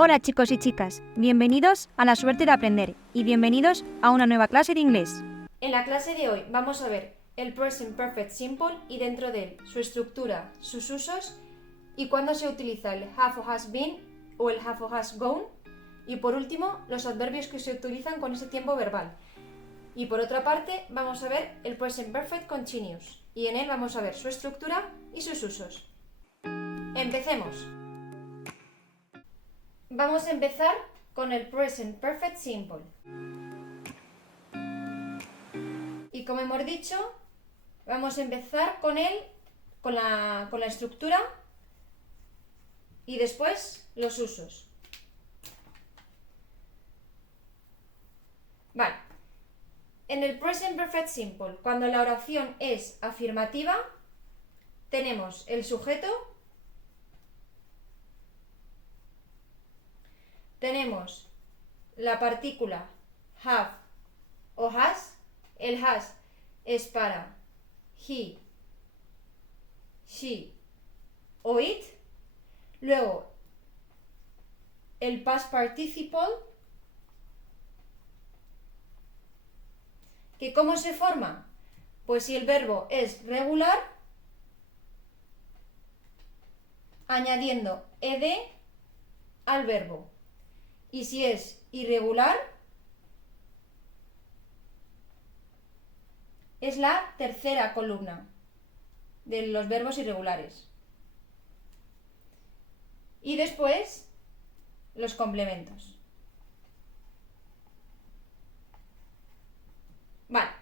Hola chicos y chicas, bienvenidos a La Suerte de Aprender y bienvenidos a una nueva clase de inglés. En la clase de hoy vamos a ver el Present Perfect Simple y dentro de él su estructura, sus usos y cuándo se utiliza el have or has been o el have or has gone, y por último los adverbios que se utilizan con ese tiempo verbal. Y por otra parte vamos a ver el Present Perfect Continuous y en él vamos a ver su estructura y sus usos. Empecemos. Vamos a empezar con el Present Perfect Simple. Y como hemos dicho, vamos a empezar con él, con la estructura y después los usos. Vale. En el Present Perfect Simple, cuando la oración es afirmativa, tenemos el sujeto, tenemos la partícula have o has. El has es para he, she o it. Luego, el past participle, que ¿cómo se forma? Pues si el verbo es regular, añadiendo ed al verbo. Y si es irregular, es la tercera columna de los verbos irregulares. Y después, los complementos. Vale,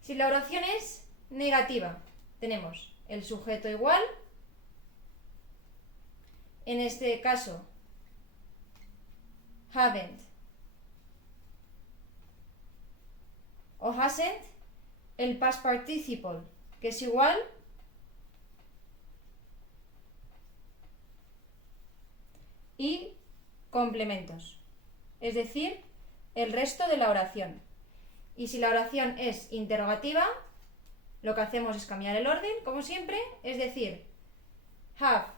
si la oración es negativa, tenemos el sujeto igual, en este caso, haven't o hasn't, el past participle, que es igual, y complementos, es decir, el resto de la oración. Y si la oración es interrogativa, lo que hacemos es cambiar el orden, como siempre, es decir, have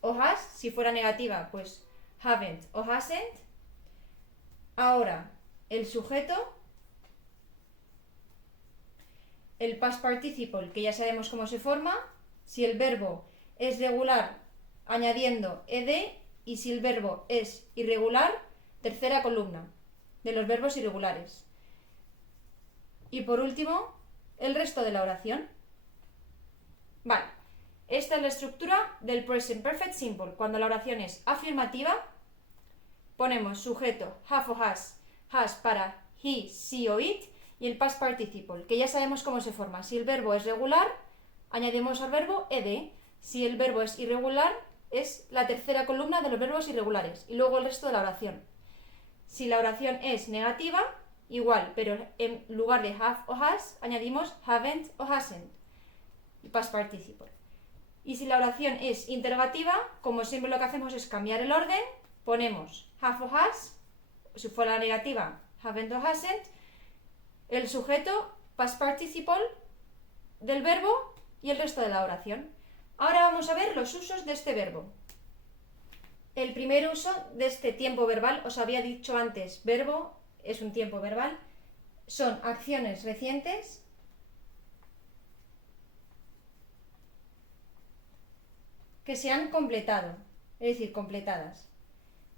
o has. Si fuera negativa, pues haven't o hasn't. Ahora, el sujeto, el past participle, que ya sabemos cómo se forma, si el verbo es regular, añadiendo ed, y si el verbo es irregular, tercera columna de los verbos irregulares. Y por último, el resto de la oración. Vale, esta es la estructura del Present Perfect Simple. Cuando la oración es afirmativa, ponemos sujeto, have o has para he, she o it, y el past participle, que ya sabemos cómo se forma. Si el verbo es regular, añadimos al verbo ed. Si el verbo es irregular, es la tercera columna de los verbos irregulares, y luego el resto de la oración. Si la oración es negativa, igual, pero en lugar de have o has, añadimos haven't o hasn't, y past participle. Y si la oración es interrogativa, como siempre lo que hacemos es cambiar el orden, ponemos have o has, si fuera negativa, haven't o hasn't, el sujeto, past participle del verbo y el resto de la oración. Ahora vamos a ver los usos de este verbo. El primer uso de este tiempo verbal, os había dicho antes, verbo es un tiempo verbal, son acciones recientes que se han completado, es decir, completadas.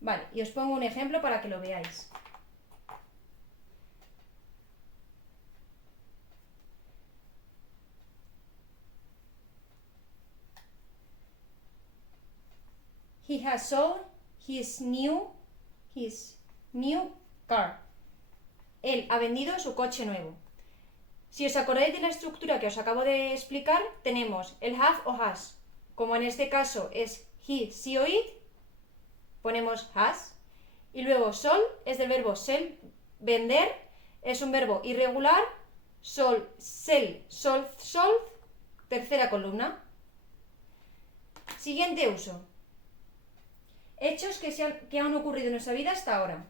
Vale, y os pongo un ejemplo para que lo veáis. He has sold his new car. Él ha vendido su coche nuevo. Si os acordáis de la estructura que os acabo de explicar, tenemos el have o has. Como en este caso es he, she o it, ponemos has. Y luego sold es del verbo sell, vender, es un verbo irregular, sold, sell, sold, tercera columna. Siguiente uso. Hechos que han ocurrido en nuestra vida hasta ahora.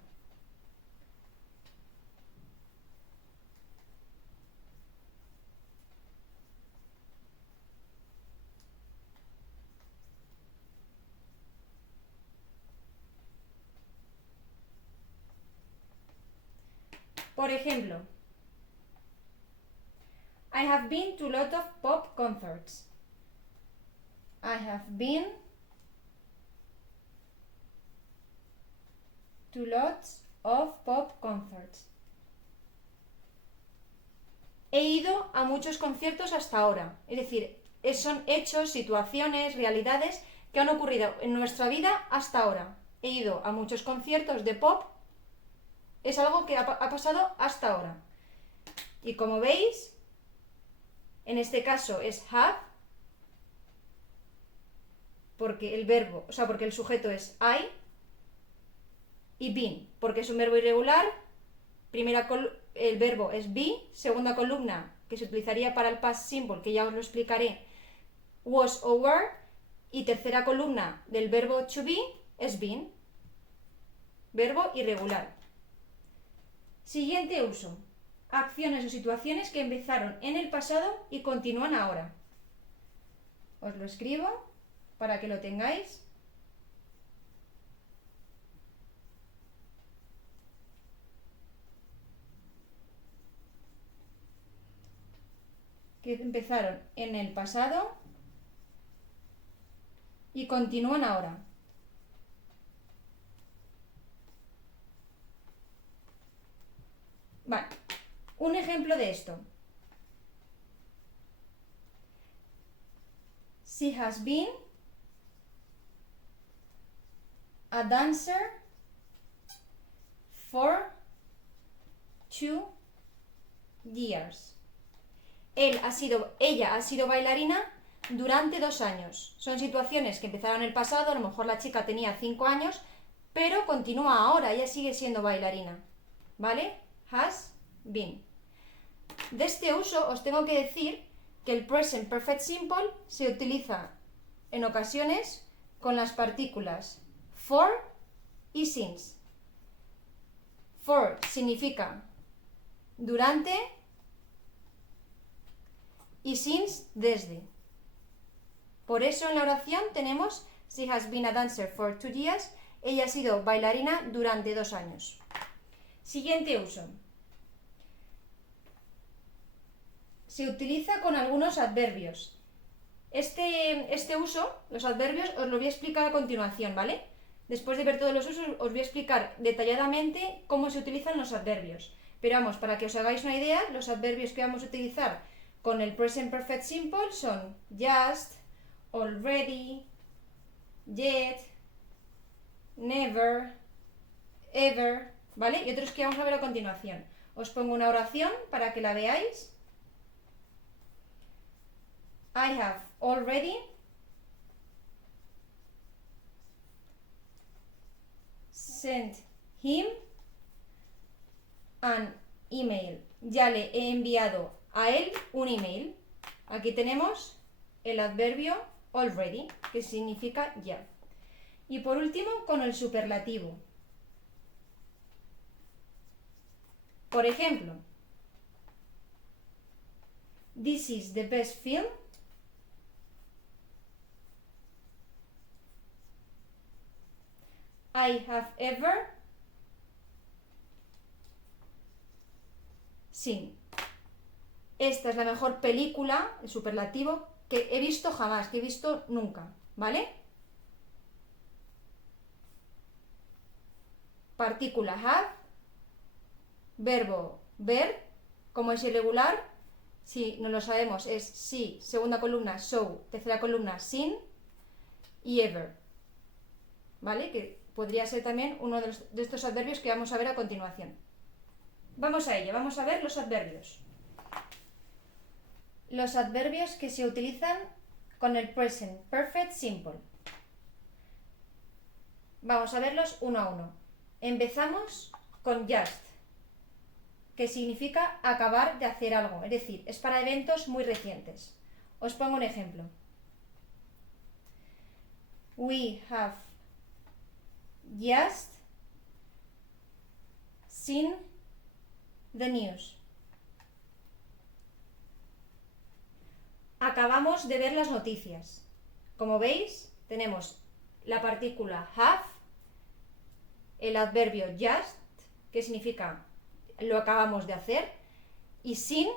Por ejemplo, I have been to a lot of pop concerts. I have been to lots of pop concerts. He ido a muchos conciertos hasta ahora. Es decir, son hechos, situaciones, realidades que han ocurrido en nuestra vida hasta ahora. He ido a muchos conciertos de pop. Es algo que ha pasado hasta ahora. Y como veis, en este caso es have, porque el verbo, porque el sujeto es I, y been, porque es un verbo irregular. El verbo es be, segunda columna, que se utilizaría para el past simple, que ya os lo explicaré, was o were, y tercera columna del verbo to be es been, verbo irregular. Siguiente uso. Acciones o situaciones que empezaron en el pasado y continúan ahora. Os lo escribo para que lo tengáis. Que empezaron en el pasado y continúan ahora. Vale, un ejemplo de esto. She has been a dancer for 2 years. Ella ha sido bailarina durante 2 años. Son situaciones que empezaron en el pasado, a lo mejor la chica tenía 5 años, pero continúa ahora, ella sigue siendo bailarina. ¿Vale? Has been. De este uso os tengo que decir que el present perfect simple se utiliza en ocasiones con las partículas for y since. For significa durante y since desde. Por eso en la oración tenemos she has been a dancer for 2 years. Ella ha sido bailarina durante 2 años. Siguiente uso. Se utiliza con algunos adverbios. Este uso, los adverbios, os lo voy a explicar a continuación, ¿vale? Después de ver todos los usos, os voy a explicar detalladamente cómo se utilizan los adverbios. Pero vamos, para que os hagáis una idea, los adverbios que vamos a utilizar con el present perfect simple son just, already, yet, never, ever, ¿vale? Y otros que vamos a ver a continuación. Os pongo una oración para que la veáis. I have already sent him an email. Ya le he enviado a él un email. Aquí tenemos el adverbio already, que significa ya. Y por último, con el superlativo. Por ejemplo, this is the best film I have ever seen. Esta es la mejor película, el superlativo, que he visto jamás, que he visto nunca, ¿vale? Partícula have, verbo ver, como es irregular, si no lo sabemos es sí, segunda columna so, tercera columna sin y ever, ¿vale? Que podría ser también uno de estos adverbios que vamos a ver a continuación. Vamos a ello, vamos a ver los adverbios. Los adverbios que se utilizan con el present perfect simple. Vamos a verlos uno a uno. Empezamos con just, que significa acabar de hacer algo, es decir, es para eventos muy recientes. Os pongo un ejemplo. We have just seen the news. Acabamos de ver las noticias. Como veis, tenemos la partícula have, el adverbio just, que significa lo acabamos de hacer. Y sin,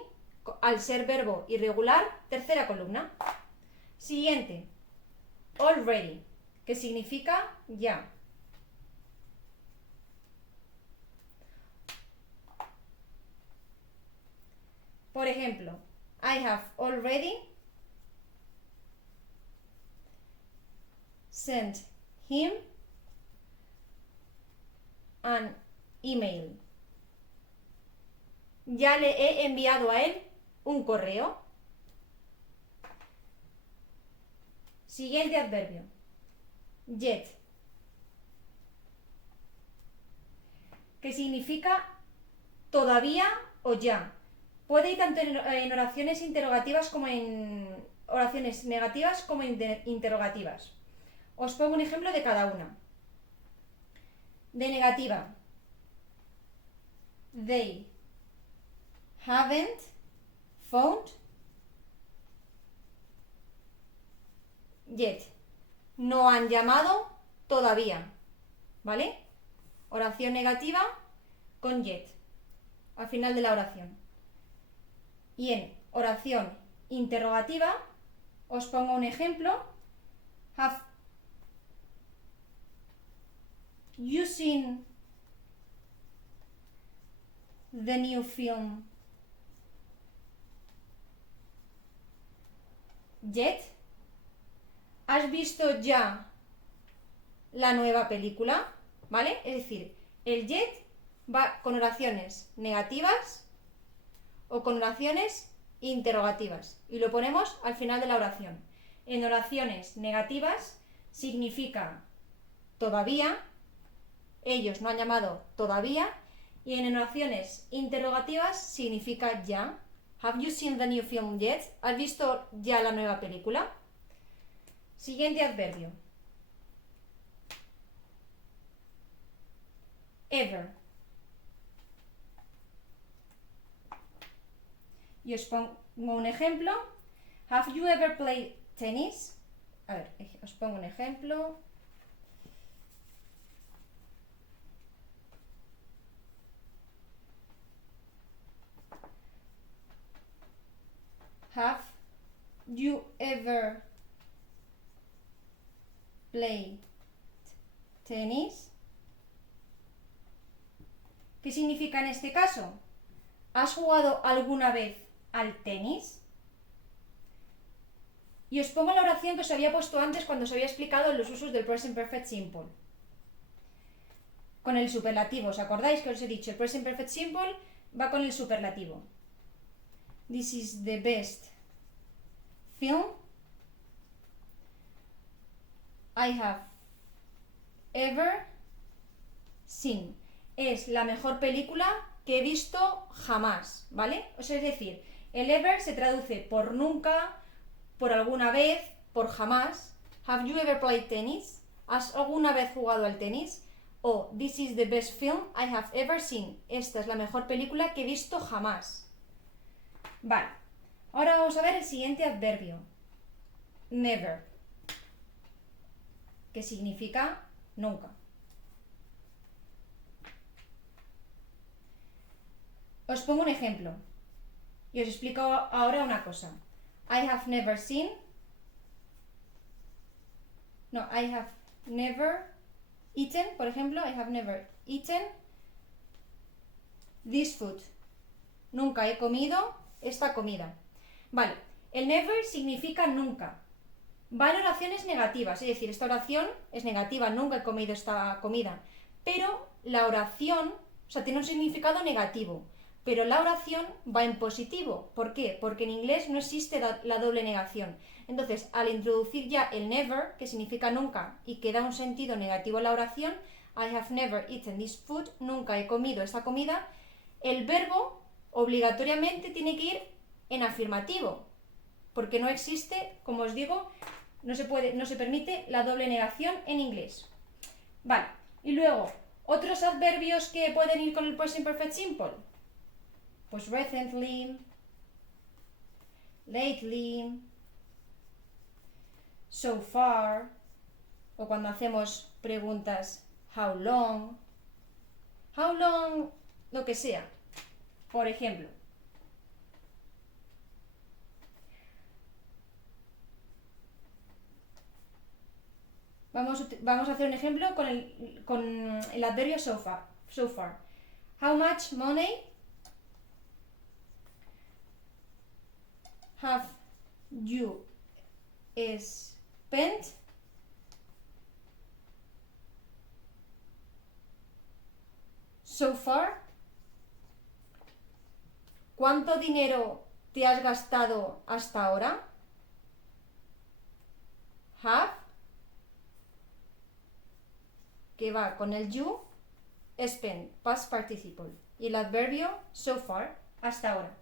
al ser verbo irregular, tercera columna. Siguiente, already, que significa ya. Por ejemplo, I have already sent him an email. Ya le he enviado a él un correo. Siguiente adverbio. Yet. Que significa todavía o ya. Puede ir tanto en oraciones interrogativas como en oraciones negativas como interrogativas. Os pongo un ejemplo de cada una. De negativa. They haven't phoned yet. No han llamado todavía. ¿Vale? Oración negativa con yet al final de la oración. Y en oración interrogativa os pongo un ejemplo. Have you seen the new film yet? ¿Has visto ya la nueva película? ¿Vale? Es decir, el yet va con oraciones negativas o con oraciones interrogativas y lo ponemos al final de la oración. En oraciones negativas significa todavía, ellos no han llamado todavía, y en oraciones interrogativas significa ya. Have you seen the new film yet? ¿Has visto ya la nueva película? Siguiente adverbio. Ever. Y os pongo un ejemplo. Have you ever played tennis? A ver, os pongo un ejemplo. Have you ever played tennis? ¿Qué significa en este caso? ¿Has jugado alguna vez al tenis? Y os pongo la oración que os había puesto antes cuando os había explicado los usos del present perfect simple. Con el superlativo, ¿os acordáis que os he dicho? El present perfect simple va con el superlativo. This is the best film I have ever seen. Es la mejor película que he visto jamás, ¿vale? O sea, es decir, el ever se traduce por nunca, por alguna vez, por jamás. Have you ever played tennis? ¿Has alguna vez jugado al tenis? O this is the best film I have ever seen. Esta es la mejor película que he visto jamás. Vale, ahora vamos a ver el siguiente adverbio. Never. Que significa nunca. Os pongo un ejemplo y os explico ahora una cosa. I have never seen. No, I have never eaten, por ejemplo, I have never eaten this food. Nunca he comido esta comida. Vale, el never significa nunca. Va en oraciones negativas, es decir, esta oración es negativa, nunca he comido esta comida. Pero la oración, o sea, tiene un significado negativo. Pero la oración va en positivo. ¿Por qué? Porque en inglés no existe la doble negación. Entonces, al introducir ya el never, que significa nunca, y que da un sentido negativo a la oración, I have never eaten this food, nunca he comido esta comida, el verbo obligatoriamente tiene que ir en afirmativo. Porque no existe, como os digo, no se permite la doble negación en inglés. Vale, y luego, otros adverbios que pueden ir con el present perfect simple. Pues recently, lately, so far, o cuando hacemos preguntas how long, lo que sea. Por ejemplo, vamos a hacer un ejemplo con el adverbio so far. How much money have you spent so far? ¿Cuánto dinero te has gastado hasta ahora? Have, que va con el you, spent, past participle, y el adverbio so far, hasta ahora.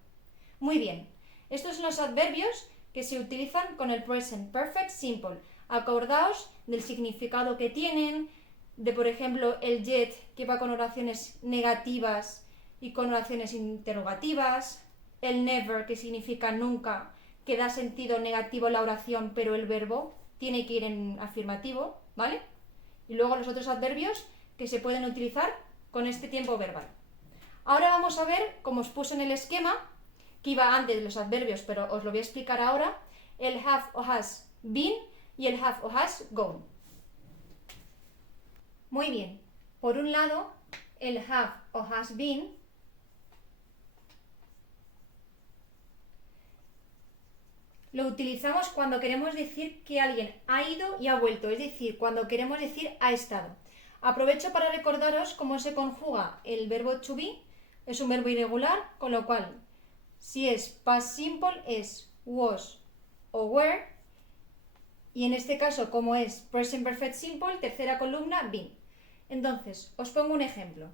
Muy bien, estos son los adverbios que se utilizan con el present perfect simple. Acordaos del significado que tienen, de por ejemplo el yet, que va con oraciones negativas y con oraciones interrogativas, el never, que significa nunca, que da sentido negativo a la oración, pero el verbo tiene que ir en afirmativo, ¿vale? Y luego los otros adverbios que se pueden utilizar con este tiempo verbal. Ahora vamos a ver, como os puse en el esquema, que iba antes de los adverbios, pero os lo voy a explicar ahora, el have o has been y el have o has gone. Muy bien, por un lado, el have o has been lo utilizamos cuando queremos decir que alguien ha ido y ha vuelto, es decir, cuando queremos decir ha estado. Aprovecho para recordaros cómo se conjuga el verbo to be. Es un verbo irregular, con lo cual, si es past simple, es was o were. Y en este caso, como es present perfect simple, tercera columna, been. Entonces, os pongo un ejemplo.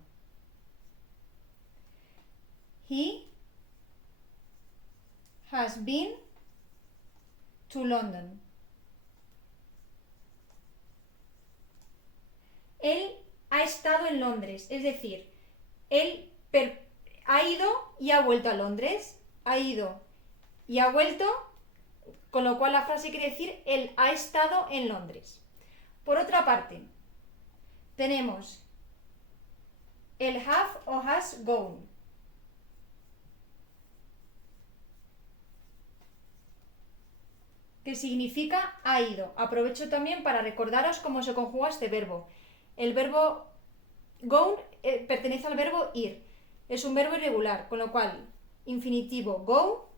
He has been to London. Él ha estado en Londres, es decir, él ha ido y ha vuelto a Londres, ha ido y ha vuelto, con lo cual la frase quiere decir él ha estado en Londres. Por otra parte, tenemos el have o has gone. Que significa ha ido. Aprovecho también para recordaros cómo se conjuga este verbo. El verbo go pertenece al verbo ir. Es un verbo irregular, con lo cual, infinitivo go,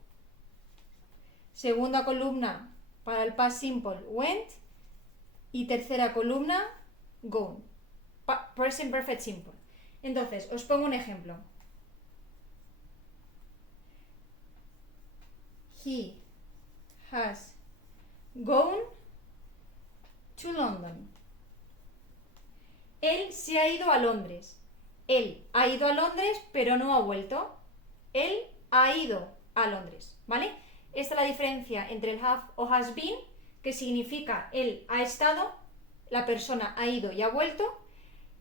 segunda columna para el past simple went y tercera columna gone. Present perfect simple. Entonces, os pongo un ejemplo. He has gone to London. Él se ha ido a Londres. Él ha ido a Londres, pero no ha vuelto. Él ha ido a Londres, ¿vale? Esta es la diferencia entre el have o has been, que significa él ha estado, la persona ha ido y ha vuelto,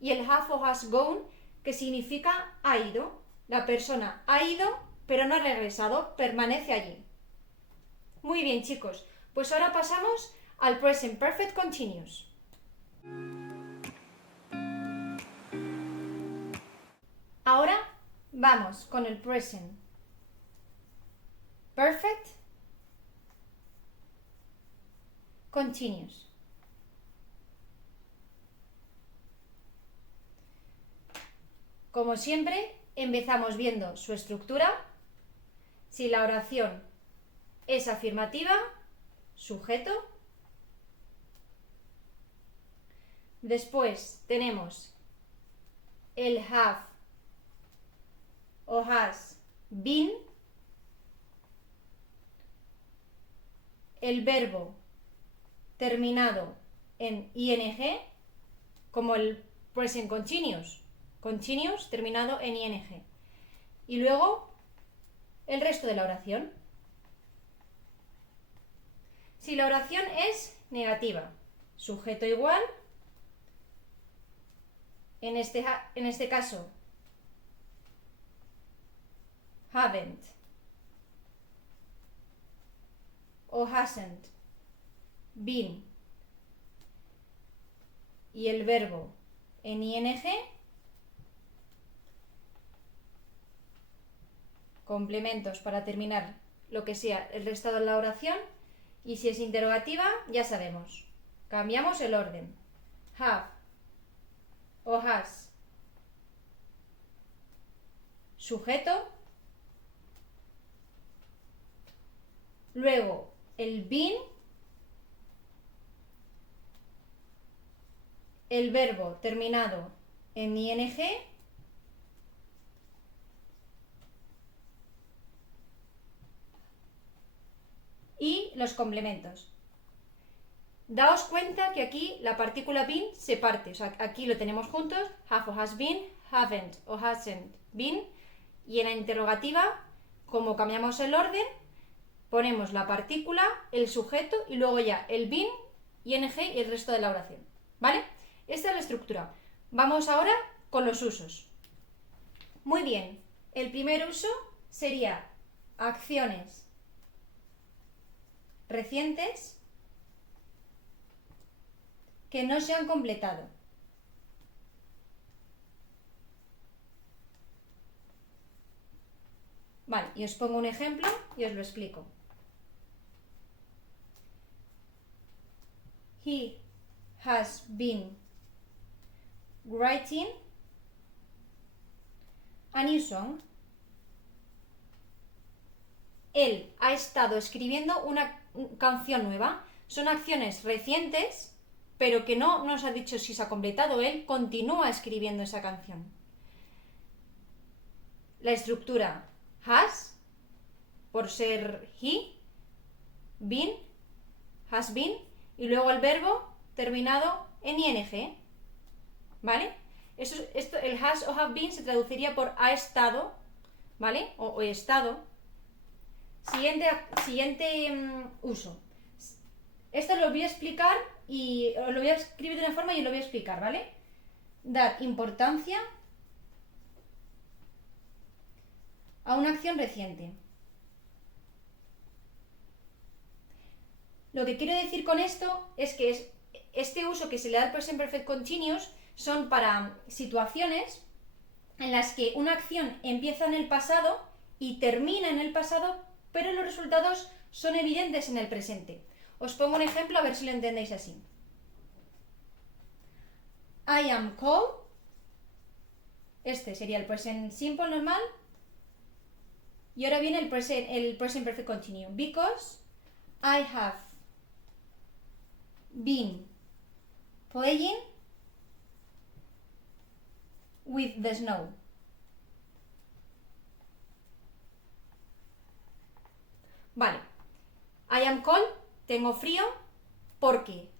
y el have o has gone, que significa ha ido, la persona ha ido, pero no ha regresado, permanece allí. Muy bien, chicos, pues ahora pasamos al present perfect continuous. Ahora vamos con el present perfect continuous. Como siempre, empezamos viendo su estructura. Si la oración es afirmativa, sujeto. Después tenemos el have o has been, el verbo terminado en ing, como el present continuous, continuous terminado en ing, y luego el resto de la oración. Si la oración es negativa, sujeto igual, en este caso haven't o hasn't been y el verbo en ing, complementos para terminar lo que sea el resto de la oración. Y si es interrogativa, ya sabemos. Cambiamos el orden. Have o has. Sujeto. Luego el been. El verbo terminado en ing. Y los complementos. Daos cuenta que aquí la partícula been se parte, o sea, aquí lo tenemos juntos, have o has been, haven't o hasn't been, y en la interrogativa, como cambiamos el orden, ponemos la partícula, el sujeto y luego ya el been, ing y el resto de la oración, ¿vale? Esta es la estructura. Vamos ahora con los usos. Muy bien, el primer uso sería acciones recientes que no se han completado. Vale, y os pongo un ejemplo y os lo explico. He has been writing a new song. Él ha estado escribiendo una canción nueva. Son acciones recientes, pero que no nos ha dicho si se ha completado. Él continúa escribiendo esa canción. La estructura has, por ser he, been, has been, y luego el verbo terminado en ing. ¿Vale? Esto, el has o have been se traduciría por ha estado, ¿vale? O he estado. Siguiente uso. Esto lo voy a explicar y lo voy a escribir de una forma y lo voy a explicar, ¿vale? Dar importancia a una acción reciente. Lo que quiero decir con esto es que este uso que se le da al present perfect continuous son para situaciones en las que una acción empieza en el pasado y termina en el pasado, pero los resultados son evidentes en el presente. Os pongo un ejemplo a ver si lo entendéis así. I am called. Este sería el present simple normal. Y ahora viene el present perfect continuous. Because I have been playing with the snow. Vale. I am cold, tengo frío, porque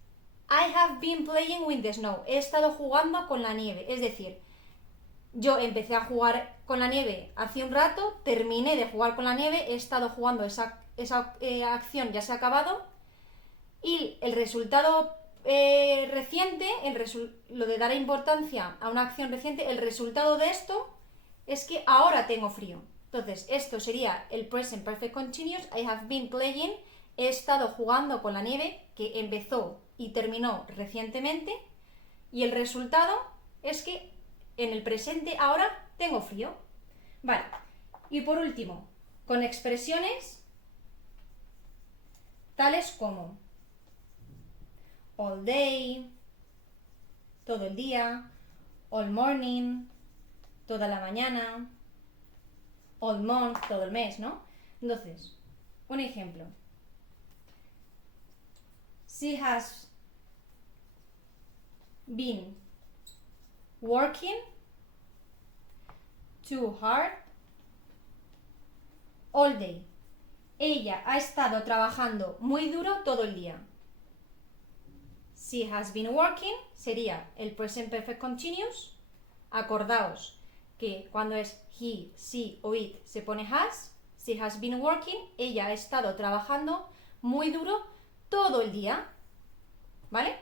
I have been playing with the snow. He estado jugando con la nieve. Es decir, yo empecé a jugar con la nieve hace un rato, terminé de jugar con la nieve, he estado jugando esa acción, ya se ha acabado, y el resultado reciente, lo de dar importancia a una acción reciente, el resultado de esto es que ahora tengo frío. Entonces, esto sería el present perfect continuous. I have been playing. He estado jugando con la nieve, que empezó y terminó recientemente. Y el resultado es que en el presente ahora tengo frío. Vale. Y por último, con expresiones tales como all day, todo el día, all morning, toda la mañana, all month, todo el mes, ¿no? Entonces, un ejemplo. She has been working too hard all day. Ella ha estado trabajando muy duro todo el día. She has been working sería el present perfect continuous. Acordaos que cuando es he, she o it se pone has. She has been working. Ella ha estado trabajando muy duro todo el día. ¿Vale?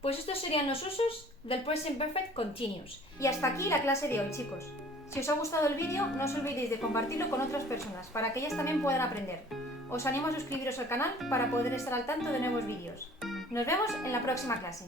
Pues estos serían los usos del present perfect continuous. Y hasta aquí la clase de hoy, chicos. Si os ha gustado el vídeo, no os olvidéis de compartirlo con otras personas, para que ellas también puedan aprender. Os animo a suscribiros al canal para poder estar al tanto de nuevos vídeos. Nos vemos en la próxima clase.